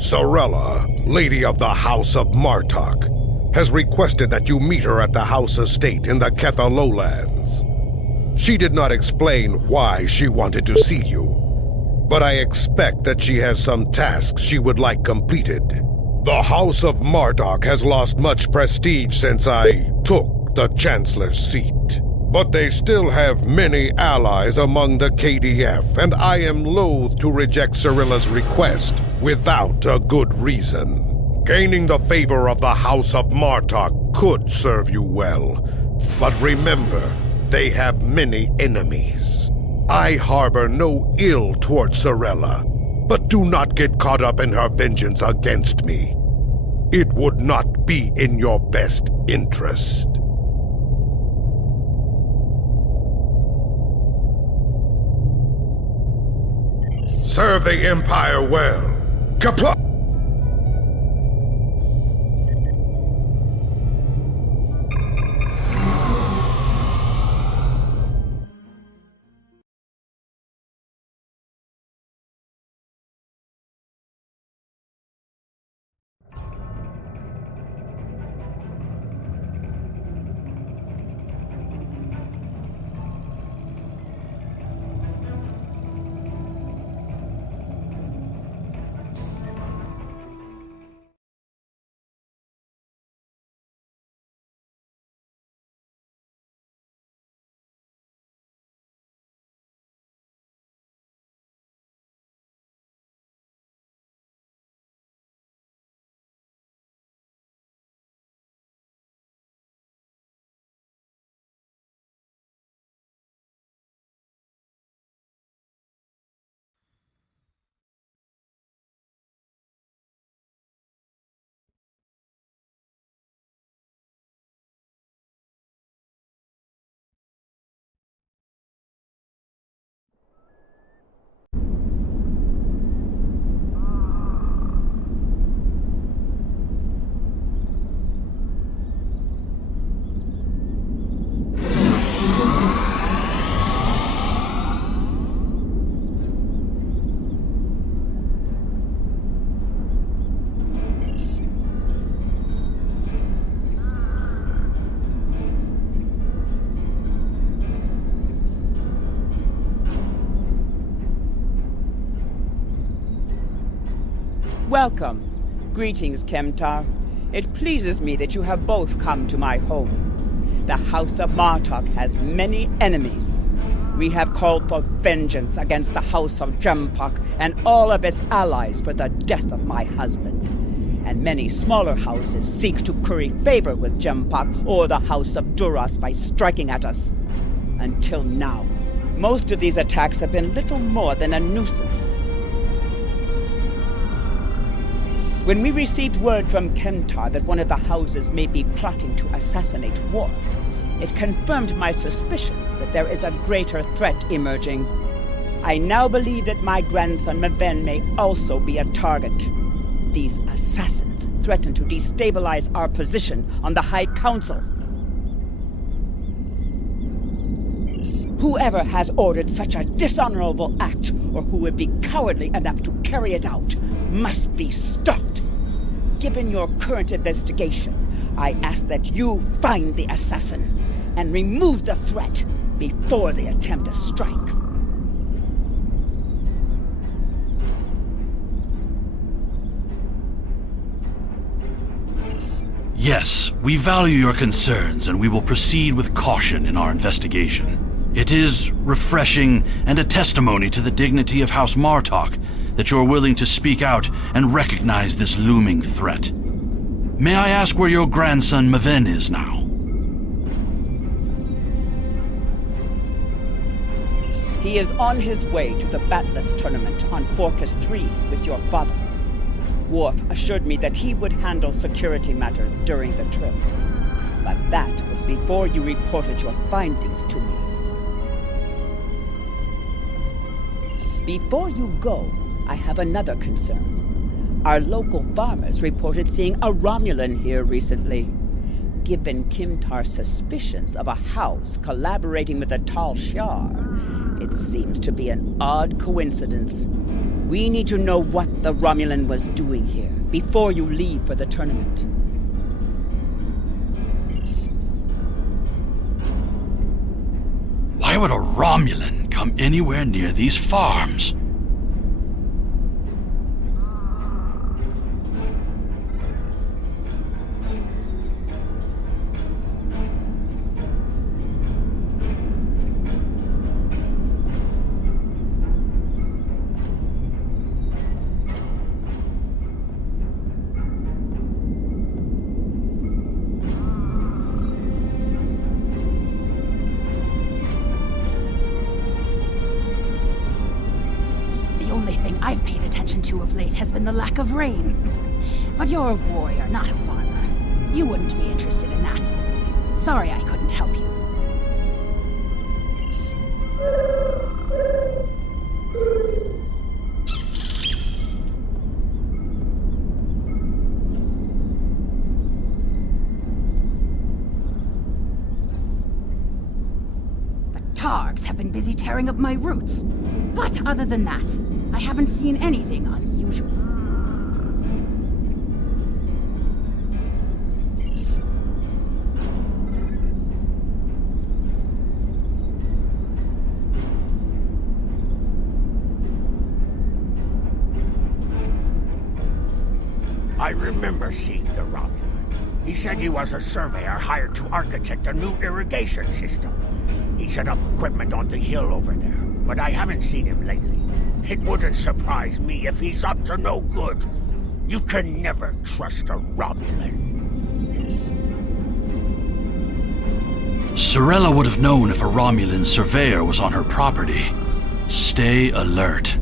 Sirella, Lady of the House of Martok, has requested that you meet her at the house estate in the Ketha lowlands. She did not explain why she wanted to see you, but I expect that she has some tasks she would like completed. The House of Martok has lost much prestige since I took the Chancellor's seat, but they still have many allies among the KDF, and I am loath to reject Sirella's request without a good reason. Gaining the favor of the House of Martok could serve you well, but remember, they have many enemies. I harbor no ill towards Sirella, but do not get caught up in her vengeance against me. It would not be in your best interest. Serve the Empire well. Kapla! Welcome. Greetings, Kemtar. It pleases me that you have both come to my home. The House of Martok has many enemies. We have called for vengeance against the House of Jempok and all of its allies for the death of my husband. And many smaller houses seek to curry favor with Jempok or the House of Duras by striking at us. Until now, most of these attacks have been little more than a nuisance. When we received word from Kemtar that one of the houses may be plotting to assassinate Worf, it confirmed my suspicions that there is a greater threat emerging. I now believe that my grandson Maven may also be a target. These assassins threaten to destabilize our position on the High Council. Whoever has ordered such a dishonorable act, or who would be cowardly enough to carry it out, must be stopped. Given your current investigation, I ask that you find the assassin and remove the threat before they attempt a strike. Yes, we value your concerns and we will proceed with caution in our investigation. It is refreshing and a testimony to the dignity of House Martok that you're willing to speak out and recognize this looming threat. May I ask where your grandson Maven is now? He is on his way to the Batleth tournament on Forcas 3 with your father. Worf assured me that he would handle security matters during the trip. But that was before you reported your findings to me. Before you go, I have another concern. Our local farmers reported seeing a Romulan here recently. Given Kemtar's suspicions of a house collaborating with a Tal Shiar, it seems to be an odd coincidence. We need to know what the Romulan was doing here before you leave for the tournament. Why would a Romulan come anywhere near these farms? I've paid attention to of late has been the lack of rain. But you're a warrior, not a farmer. You wouldn't be interested in that. Sorry I couldn't help you. The Targs have been busy tearing up my roots. But other than that, I haven't seen anything unusual. I remember seeing the Romulan. He said he was a surveyor hired to architect a new irrigation system. He set up equipment on the hill over there, but I haven't seen him lately. It wouldn't surprise me if he's up to no good. You can never trust a Romulan. Sirella would have known if a Romulan surveyor was on her property. Stay alert.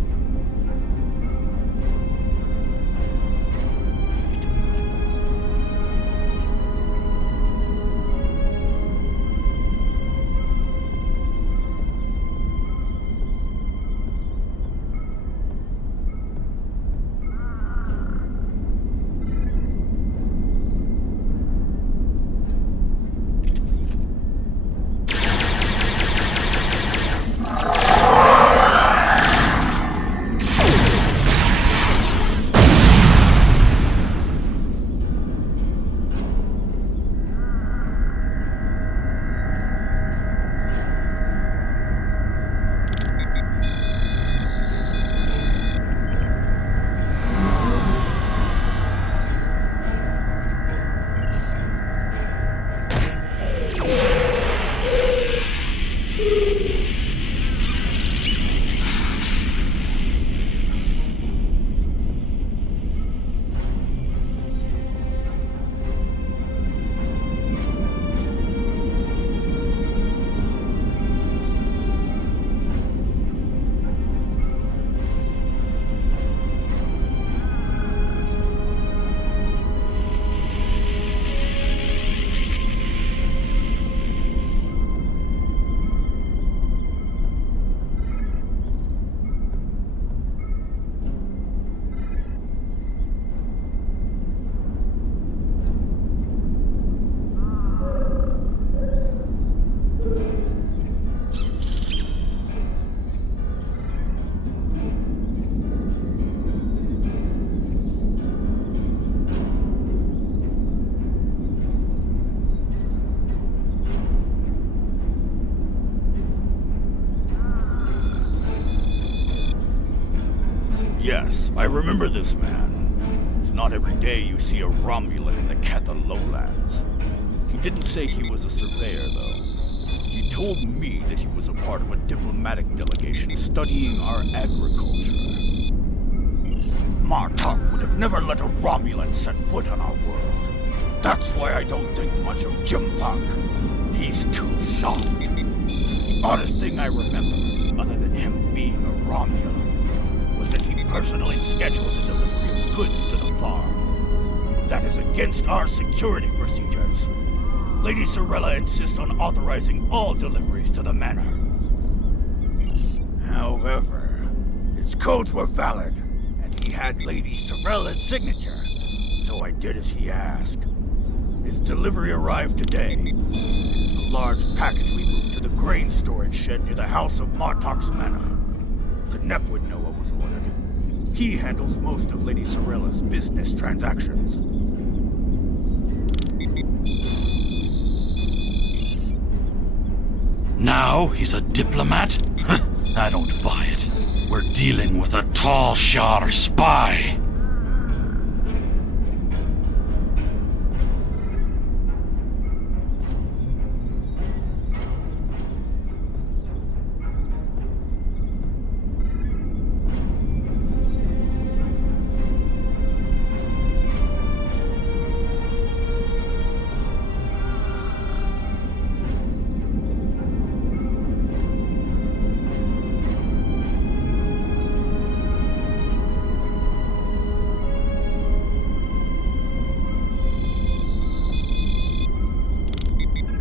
Yes, I remember this man. It's not every day you see a Romulan in the Ketha lowlands. He didn't say he was a surveyor, though. He told me that he was a part of a diplomatic delegation studying our agriculture. Martok would have never let a Romulan set foot on our world. That's why I don't think much of Jimpak. He's too soft. The oddest thing I remember, other than him being a Romulan, was that he personally scheduled the delivery of goods to the farm. That is against our security procedures. Lady Sirella insists on authorizing all deliveries to the manor. However, his codes were valid, and he had Lady Sirella's signature, so I did as he asked. His delivery arrived today. It is a large package we moved to the grain storage shed near the house of Martok's manor. Nep would know what was ordered. He handles most of Lady Sirella's business transactions. Now he's a diplomat? I don't buy it. We're dealing with a tall Shar spy.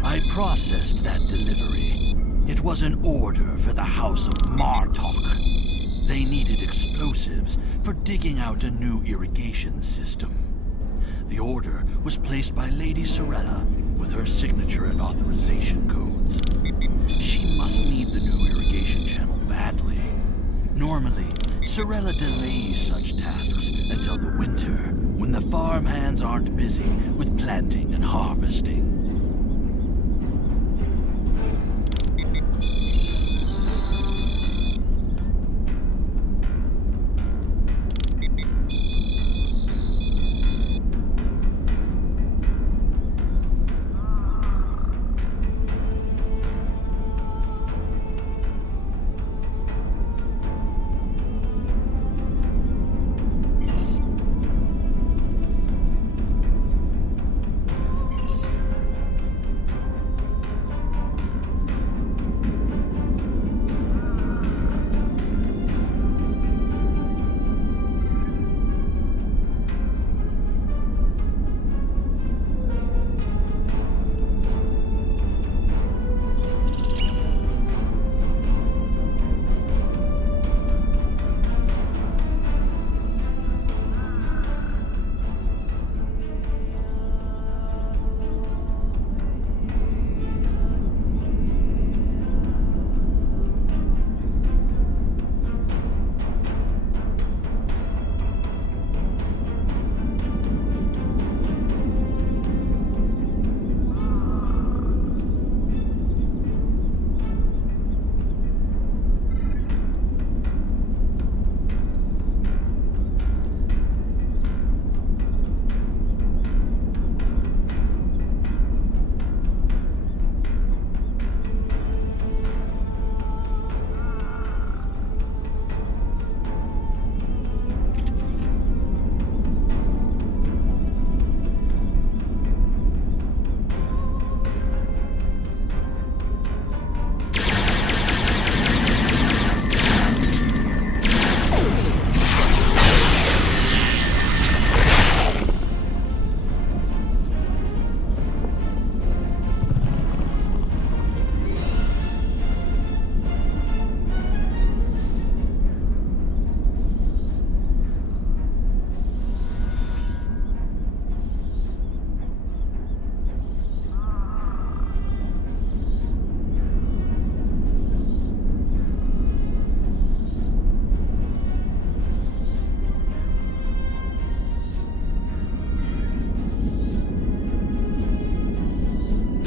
I processed that delivery. It was an order for the House of Martok. They needed explosives for digging out a new irrigation system. The order was placed by Lady Sirella with her signature and authorization codes. She must need the new irrigation channel badly. Normally, Sirella delays such tasks until the winter, when the farm hands aren't busy with planting and harvesting.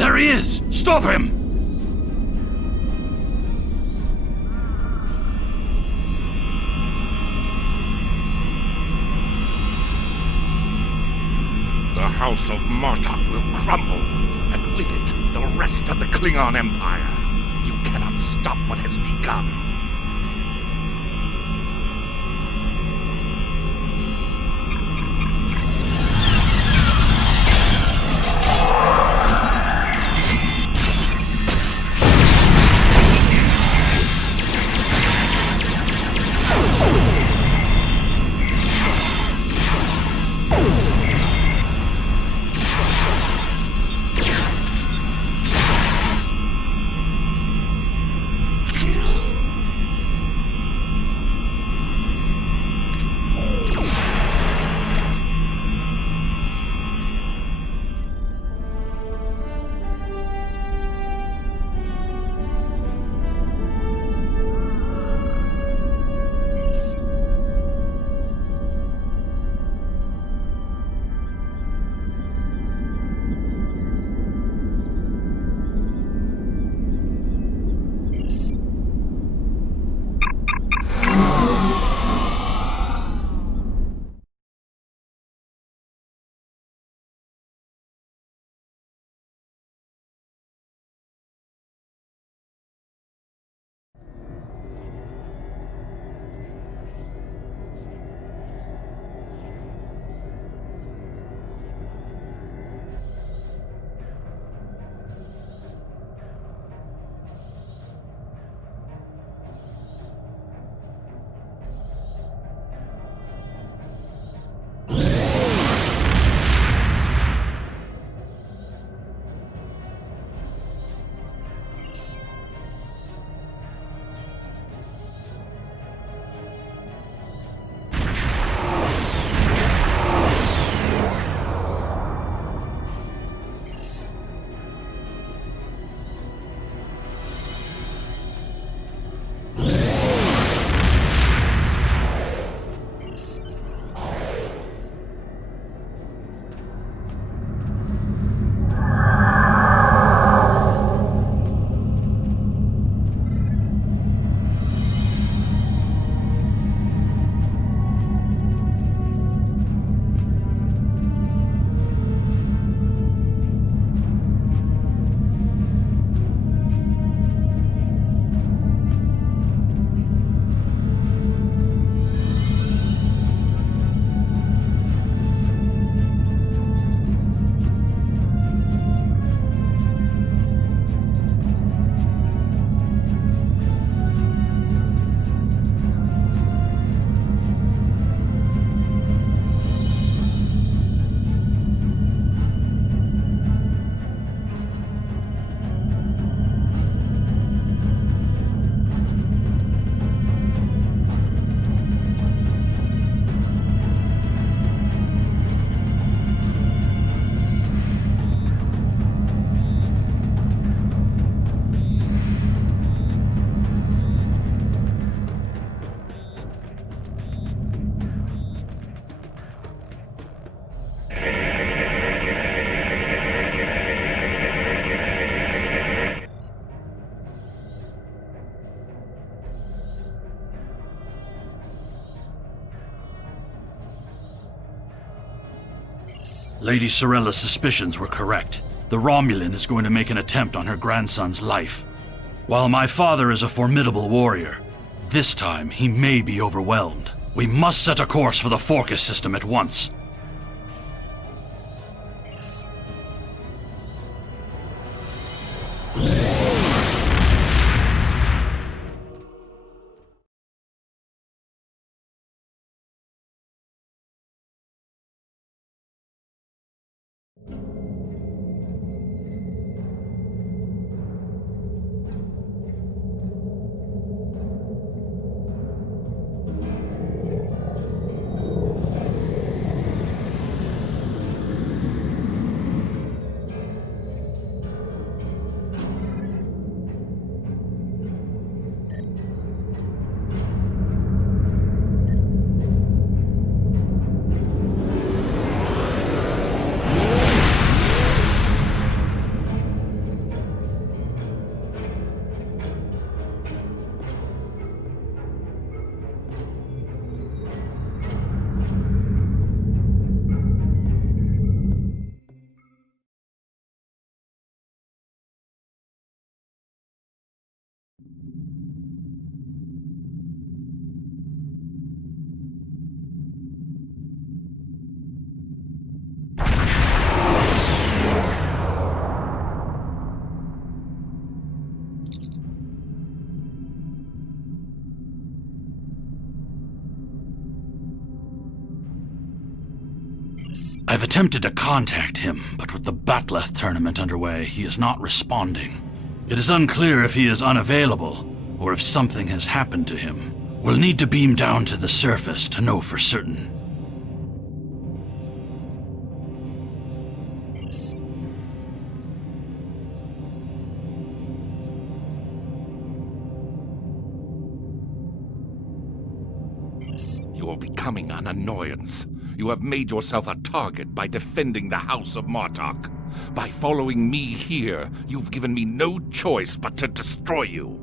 There he is! Stop him! The House of Martok will crumble, and with it, the rest of the Klingon Empire. You cannot stop what has begun. Lady Sirella's suspicions were correct. The Romulan is going to make an attempt on her grandson's life. While my father is a formidable warrior, this time he may be overwhelmed. We must set a course for the Forcus system at once. I've attempted to contact him, but with the Batleth tournament underway, he is not responding. It is unclear if he is unavailable, or if something has happened to him. We'll need to beam down to the surface to know for certain. You are becoming an annoyance. You have made yourself a target by defending the House of Martok. By following me here, you've given me no choice but to destroy you.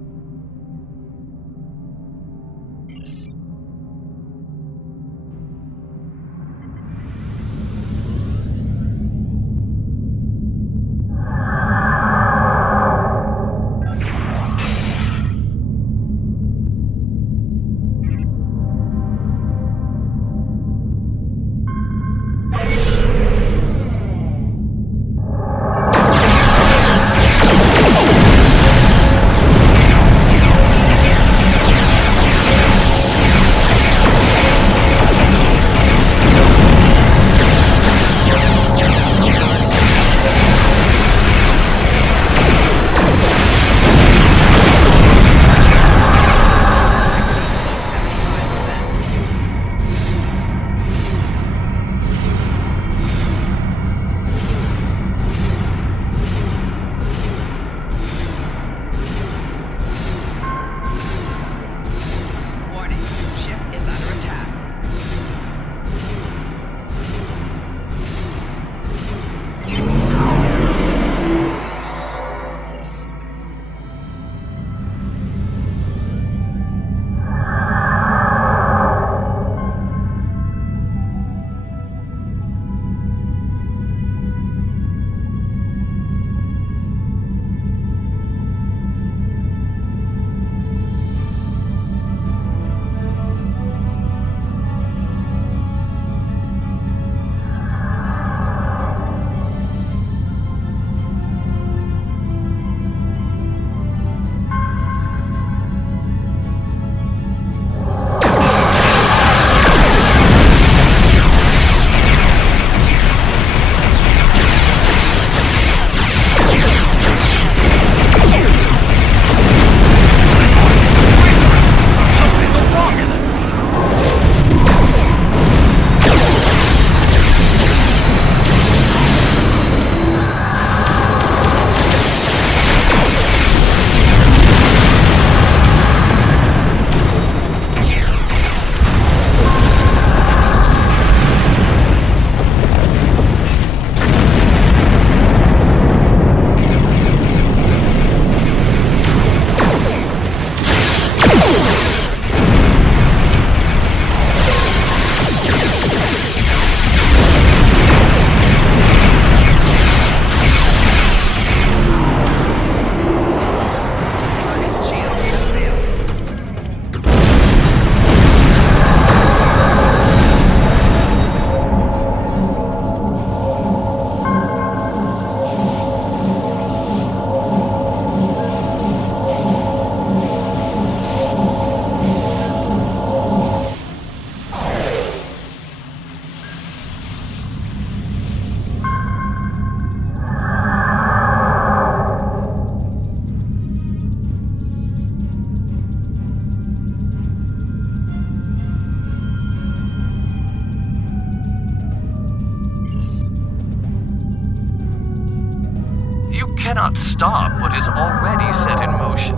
cannot stop what is already set in motion.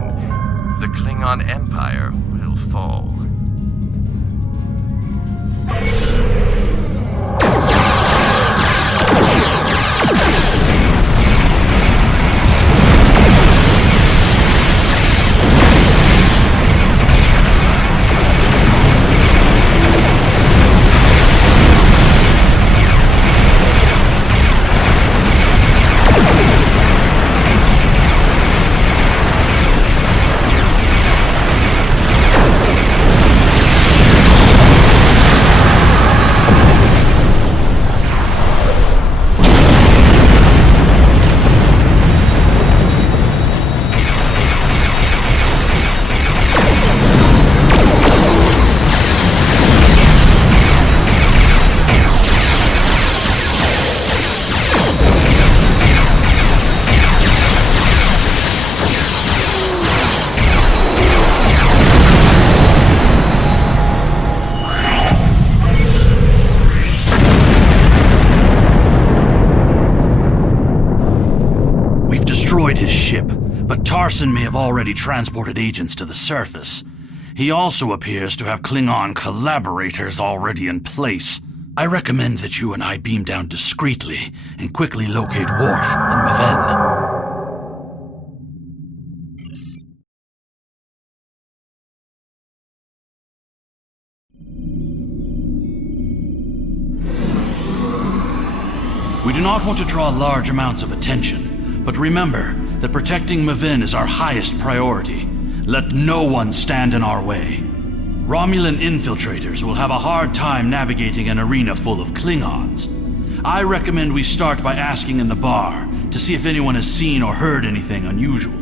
The Klingon Empire will fall. His ship, but Tarson may have already transported agents to the surface. He also appears to have Klingon collaborators already in place. I recommend that you and I beam down discreetly and quickly locate Worf and Maven. We do not want to draw large amounts of attention, but remember that protecting Maven is our highest priority. Let no one stand in our way. Romulan infiltrators will have a hard time navigating an arena full of Klingons. I recommend we start by asking in the bar to see if anyone has seen or heard anything unusual.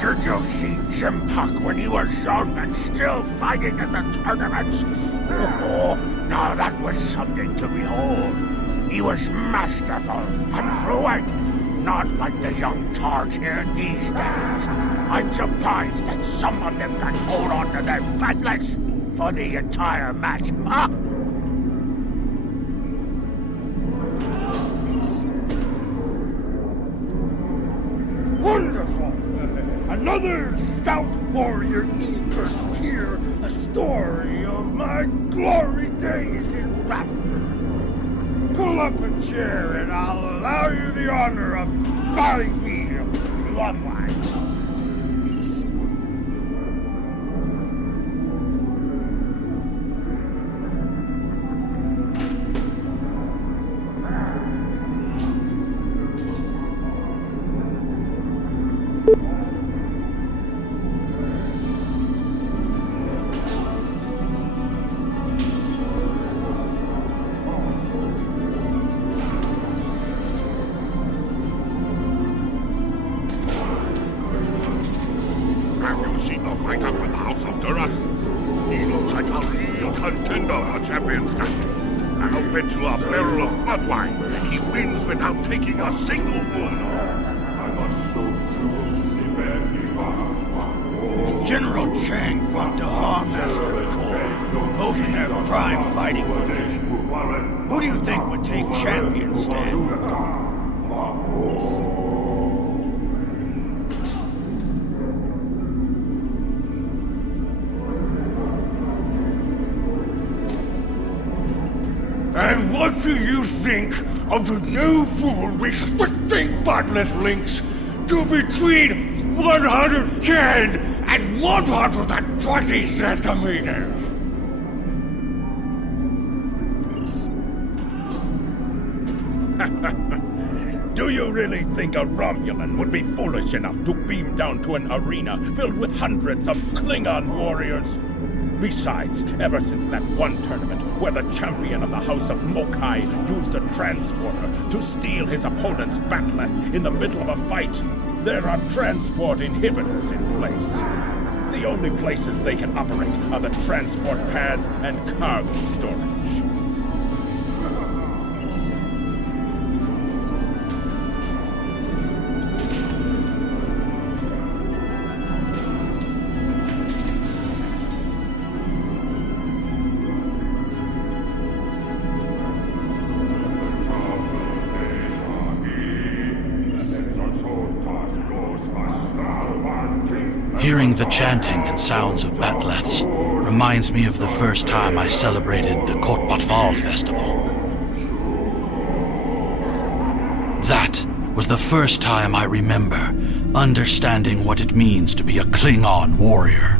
Did you see Jim Puck when he was young and still fighting in the tournaments? Oh, now that was something to behold. He was masterful and fluent, not like the young tards here these days. I'm surprised that some of them can hold on to their paddlets for the entire match. Huh? Wonderful! Another stout warrior eager to hear a story of my glory days in battle. Pull up a chair and I'll allow you the honor of bowing me a bloodline. General Chang fought the Hawkmaster Corps, both in their prime fighting condition. Who do you think would take champion stand? And what do you think of the new rule restricting bottomless links to between 110 and 120 centimeters? Do you really think a Romulan would be foolish enough to beam down to an arena filled with hundreds of Klingon warriors? Besides, ever since that one tournament where the champion of the House of Mokai used a transporter to steal his opponent's bat'leth in the middle of a fight, There are transport inhibitors in place. The only places they can operate are the transport pads and cargo storage. Hearing the chanting and sounds of batleths reminds me of the first time I celebrated the Kotbatval festival. That was the first time I remember understanding what it means to be a Klingon warrior.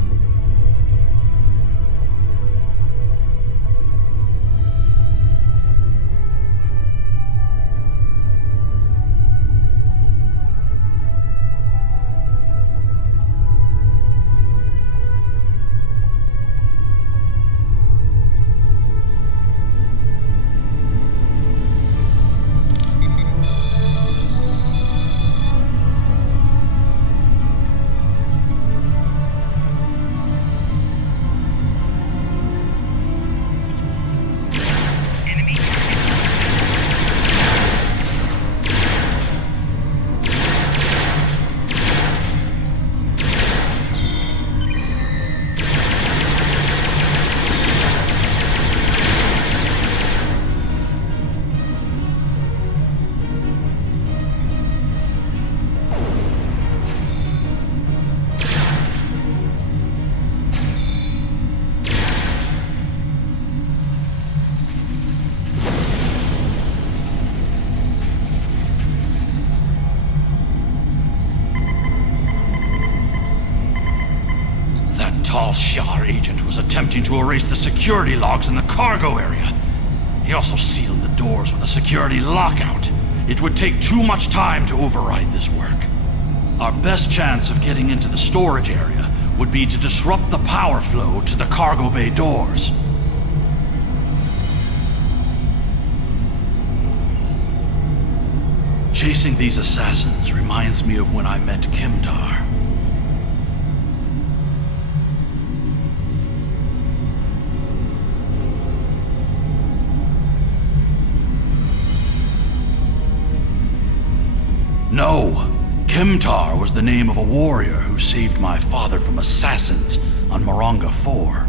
Tall Shi'ar agent was attempting to erase the security logs in the cargo area. He also sealed the doors with a security lockout. It would take too much time to override this work. Our best chance of getting into the storage area would be to disrupt the power flow to the cargo bay doors. Chasing these assassins reminds me of when I met Kimtar. No, Kimtar was the name of a warrior who saved my father from assassins on Moronga 4.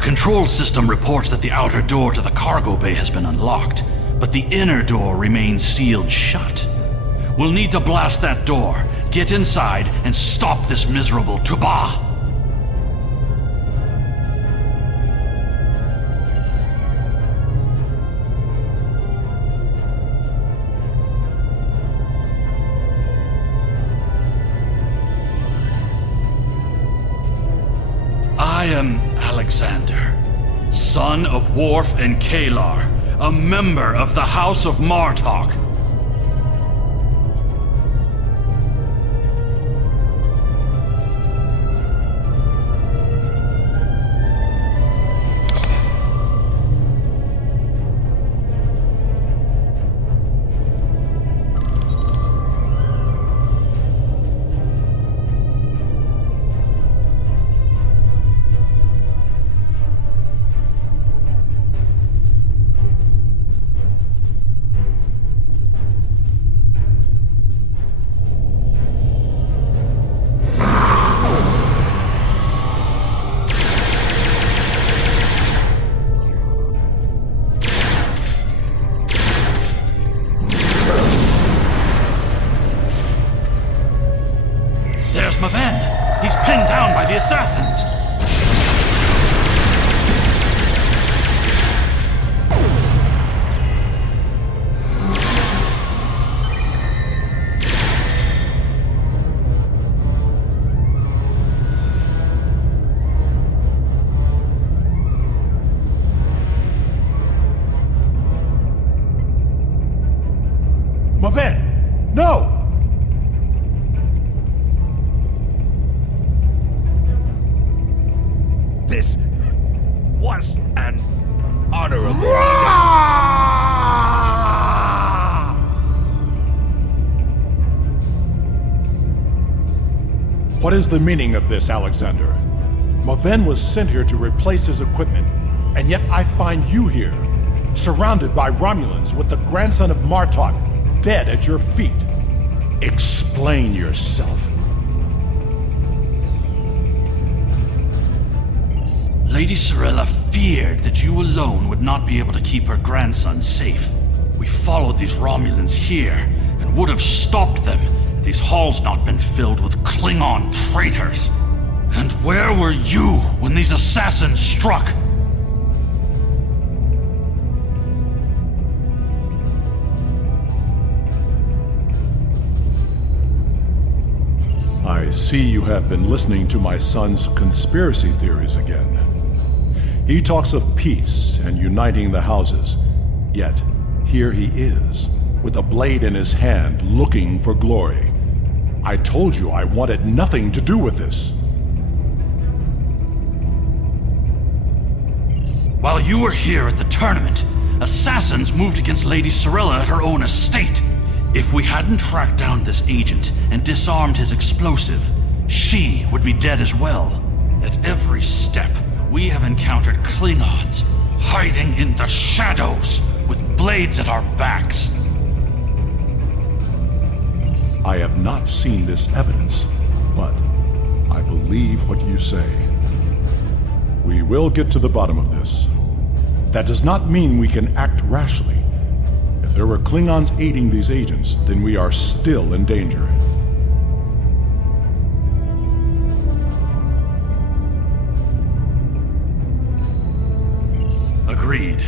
control system reports that the outer door to the cargo bay has been unlocked, but the inner door remains sealed shut. We'll need to blast that door, get inside, and stop this miserable Tuba. I am Alexander, son of Worf and Kalar, a member of the House of Martok. He's pinned down by the assassins! Maven! No! This was an honorable What is the meaning of this, Alexander? Maven was sent here to replace his equipment, and yet I find you here, surrounded by Romulans with the grandson of Martok dead at your feet. Explain yourself. Lady Sirella feared that you alone would not be able to keep her grandson safe. We followed these Romulans here and would have stopped them had these halls not been filled with Klingon traitors. And where were you when these assassins struck? I see you have been listening to my son's conspiracy theories again. He talks of peace and uniting the houses, yet here he is, with a blade in his hand, looking for glory. I told you I wanted nothing to do with this. While you were here at the tournament, assassins moved against Lady Sirella at her own estate. If we hadn't tracked down this agent and disarmed his explosive, she would be dead as well. At every step, we have encountered Klingons, hiding in the shadows, with blades at our backs. I have not seen this evidence, but I believe what you say. We will get to the bottom of this. That does not mean we can act rashly. If there were Klingons aiding these agents, then we are still in danger. Agreed.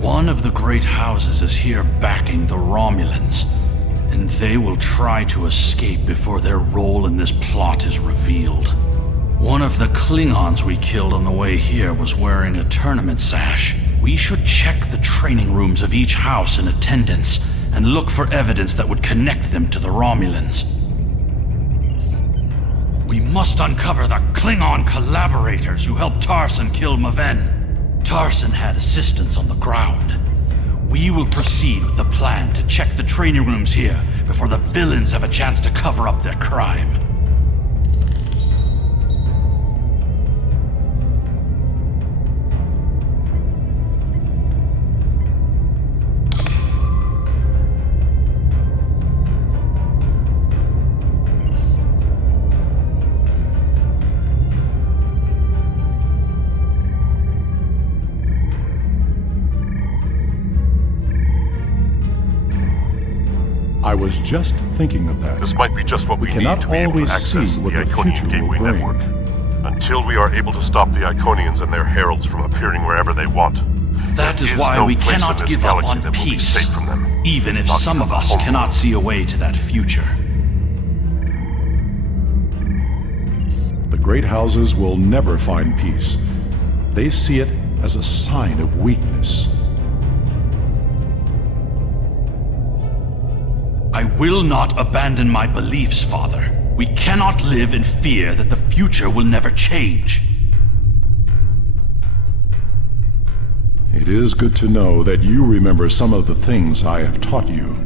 One of the great houses is here backing the Romulans, and they will try to escape before their role in this plot is revealed. One of the Klingons we killed on the way here was wearing a tournament sash. We should check the training rooms of each house in attendance and look for evidence that would connect them to the Romulans. We must uncover the Klingon collaborators who helped Tarson kill Maven. Tarson had assistants on the ground. We will proceed with the plan to check the training rooms here before the villains have a chance to cover up their crime. was just thinking of that. This might be just what we need cannot to be able to always access see the what the Iconian future will Gateway bring. Network. Until we are able to stop the Iconians and their heralds from appearing wherever they want. That is there why no we place cannot in this give up galaxy on that will be peace, safe from them. even if Not some even of us home. cannot see a way to that future. The great houses will never find peace. They see it as a sign of weakness. I will not abandon my beliefs, Father. We cannot live in fear that the future will never change. It is good to know that you remember some of the things I have taught you.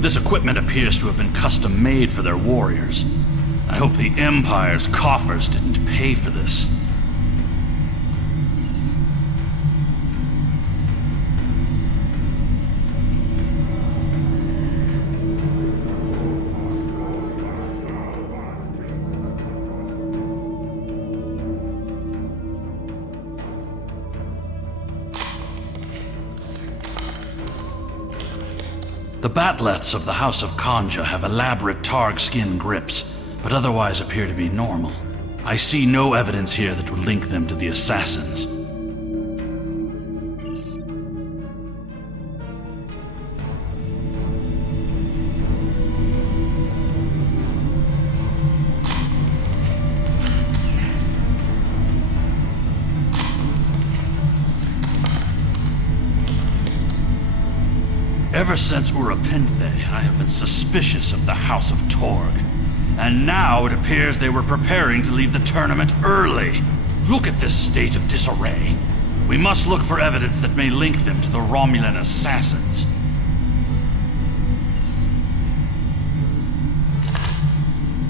This equipment appears to have been custom-made for their warriors. I hope the Empire's coffers didn't pay for this. The batleths of the House of Kanja have elaborate targ skin grips, but otherwise appear to be normal. I see no evidence here that would link them to the assassins. Ever since Urapinthe, I have been suspicious of the House of Torg. And now it appears they were preparing to leave the tournament early. Look at this state of disarray. We must look for evidence that may link them to the Romulan assassins.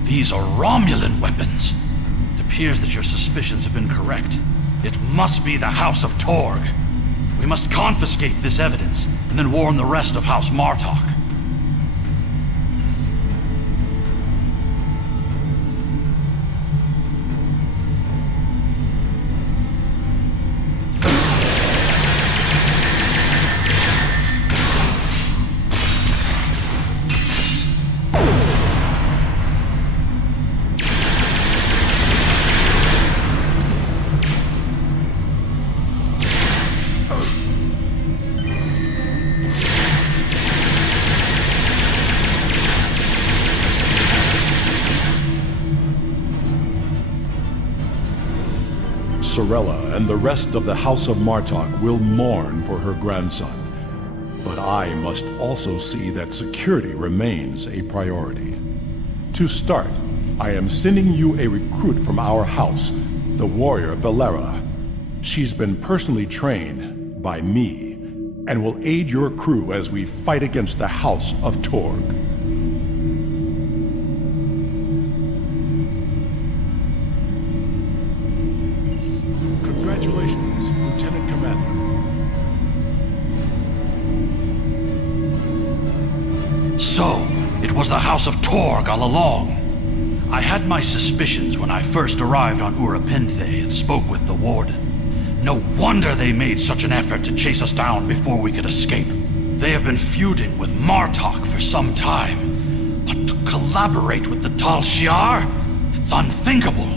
These are Romulan weapons. It appears that your suspicions have been correct. It must be the House of Torg. We must confiscate this evidence, and then warn the rest of House Martok. Sirella and the rest of the House of Martok will mourn for her grandson. But I must also see that security remains a priority. To start, I am sending you a recruit from our house, the warrior Belera. She's been personally trained by me, and will aid your crew as we fight against the House of Torg. Congratulations, Lieutenant Commander. So, it was the House of Torg all along. I had my suspicions when I first arrived on Urapinthe and spoke with the Warden. No wonder they made such an effort to chase us down before we could escape. They have been feuding with Martok for some time, but to collaborate with the Tal Shiar? It's unthinkable.